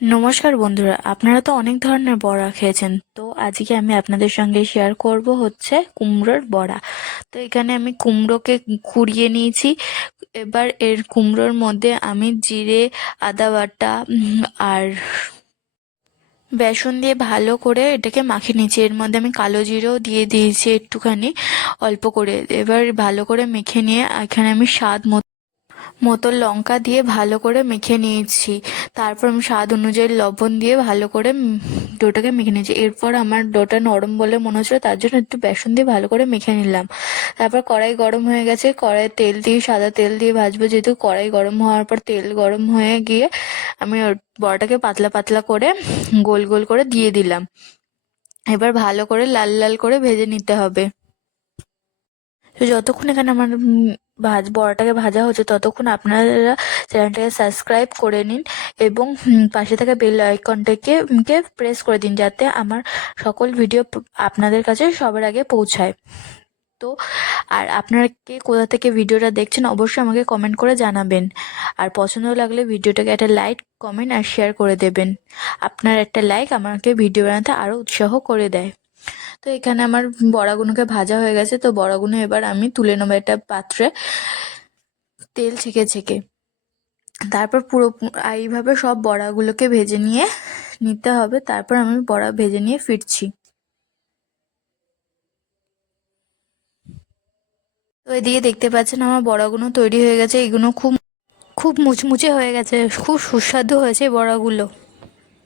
নমস্কার বন্ধুরা, আপনারা তো অনেক ধরনের বড়া খেয়েছেন। তো আজকে আমি আপনাদের সঙ্গে শেয়ার করব হচ্ছে কুমড়োর বড়া। তো এখানে আমি কুমড়োকে কুড়িয়ে নিয়েছি। এবার এর কুমড়োর মধ্যে আমি জিরে, আদা বাটা আর বেসন দিয়ে ভালো করে এটাকে মাখিয়ে নিয়েছি। এর মধ্যে আমি কালো জিরেও দিয়ে দিয়েছি একটুখানি, অল্প করে। এবার ভালো করে মেখে নিয়ে এখানে আমি স্বাদ মতো লঙ্কা দিয়ে ভালো করে মেখে নিয়েছি। তারপর আমি স্বাদ অনুযায়ী লবণ দিয়ে ভালো করে ডোটাকে মেখে নিয়েছি। এরপর আমার ডোটা নরম বলে মনে হচ্ছিল, তার জন্য একটু বেসন দিয়ে ভালো করে মেখে নিলাম। তারপর কড়াই গরম হয়ে গেছে, কড়াইয়ে তেল দিয়ে সাদা তেল দিয়ে ভাজবো। যেহেতু কড়াই গরম হওয়ার পর তেল গরম হয়ে গিয়ে আমি ওর বড়াটাকে পাতলা পাতলা করে গোল গোল করে দিয়ে দিলাম। এবার ভালো করে লাল লাল করে ভেজে নিতে হবে। তো যতক্ষণ এখানে আমার বড়াটাকে ভাজা হচ্ছে, ততক্ষণ আপনারা চ্যানেলটাকে সাবস্ক্রাইব করে নিন এবং পাশে থাকা বেল আইকনটাকে প্রেস করে দিন, যাতে আমার সকল ভিডিও আপনাদের কাছে সবার আগে পৌঁছায়। তো আর আপনারা কে কোথা থেকে ভিডিওটা দেখছেন অবশ্যই আমাকে কমেন্ট করে জানাবেন। আর পছন্দ লাগলে ভিডিওটাকে একটা লাইক, কমেন্ট আর শেয়ার করে দেবেন। আপনার একটা লাইক আমাকে ভিডিও বানাতে আরও উৎসাহ করে দেয়। তো এখানে আমার বড়াগুলোকে ভাজা হয়ে গেছে। তো বড়াগুলো এবার আমি তুলে নেবো একটা পাত্রে, তেল ছেঁকে ছেঁকে। তারপর এইভাবে সব বড়াগুলোকে ভেজে নিয়ে নিতে হবে। তারপর আমি বড়া ভেজে নিয়ে ফিরছি। তো এদিকে দেখতে পাচ্ছেন আমার বড়াগুলো তৈরি হয়ে গেছে। এগুলো খুব খুব মুচমুচে হয়ে গেছে, খুব সুস্বাদু হয়েছে এই বড়াগুলো।